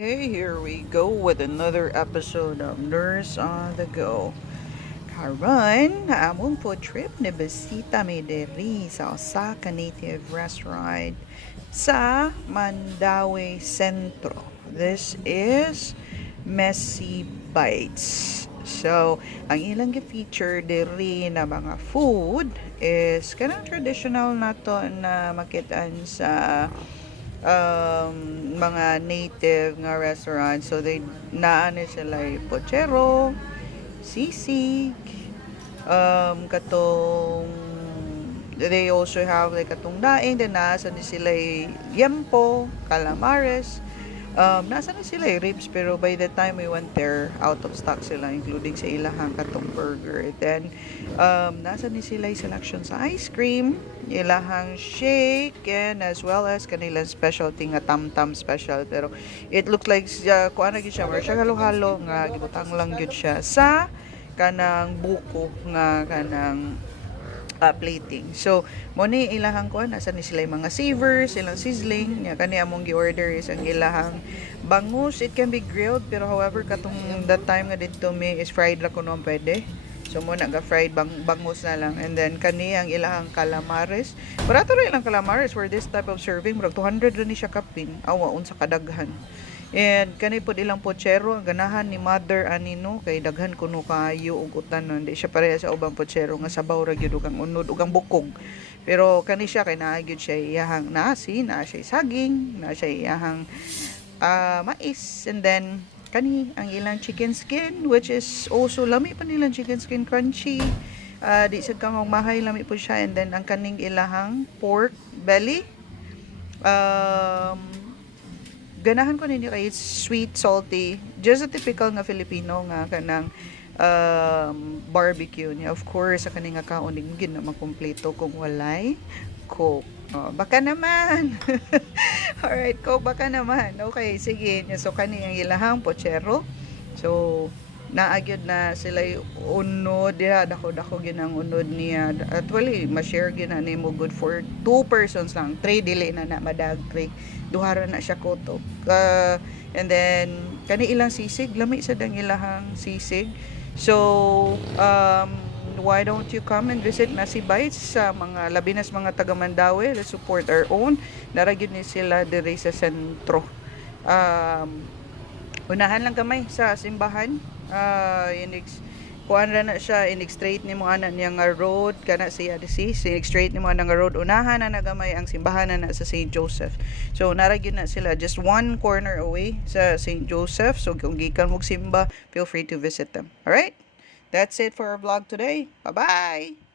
Hey, here we go with another episode of Nurse on the Go. Karon, among po trip ni bisita mi diri sa Osaka Native Restaurant sa Mandaue Centro. This is Messy Bites. So, ang ilang gi-feature diri na mga food is kanang traditional nato na makitaan sa mga native nga restaurant. So they naano sila pochero, sisig, katong they also have like katong daing, then nasa ni sila yempo, calamares. Nasa na sila ribs, pero by the time we went there, out of stock sila, including sa ilahang katong burger. Then, nasa ni sila selection sa ice cream, ilahang shake, and as well as kanilang specialty nga tam-tam special. Pero, it looks like, kuha na siya, siya halo-halo, nga gibutang lang yun siya sa kanang buko nga kanang plating. So, mo ni ilahang ko nasa ni sila yung mga savors, ilang sizzling, nya kani among gi-order is ang ilahang bangus. It can be grilled, pero however katong that time nga dito mi is fried ra kuno pwede. So mo na ga fried bangus na lang, and then kani ang ilahang calamares. Barato ra ilang calamares for this type of serving, murag 200 ra ni siya kapin. Awa unsa kadaghan. And kanay pod ilang pochero, ang ganahan ni Mother Anino kay daghan kuno kaayo ug utanon. Di siya pareha sa ubang pochero nga sabaw ra gyud ug ang unod ug ang bukog. Pero kani siya kay naa gyud siya iyahang nasi, naa siya saging, naa siya iyahang mais, and then kani ang ilang chicken skin, which is also lami pa nilang chicken skin, crunchy. Di sad ka mahay, lami po siya. And then ang kaning ilahang pork belly, ganahan ko ninyo kay sweet, salty, just a typical nga Filipino nga kanang barbecue niya. Of course, sa kaning nga kauning gid na makumpleto kung walay coke. Oh, baka naman. Alright, coke baka naman. Okay, sige. So kani ang ilahang pochero. So naagyod na sila unod diha, dako-dako ginang unod niya. Actually, ma-share gina nimo good for 2 persons lang. 3 dili na madag 3. Duhara na siya koto. And then kani ilang sisig, lami sa dang ilahang sisig. So why don't you come and visit Messy Bites sa mga labinas mga taga Mandaue? Let's support our own. Naragid ni sila diri sa sentro. Unahan lang kamay sa simbahan. Kuan ra na siya, inig straight ni mo ana niya nga road kana siya disi, inig straight ni mo ana nga road. Unahan na nagamay ang simbahan na sa St. Joseph. So naragid na sila just one corner away sa St. Joseph. So kung gikan mo simba, feel free to visit them. All right? That's it for our vlog today. Bye-bye.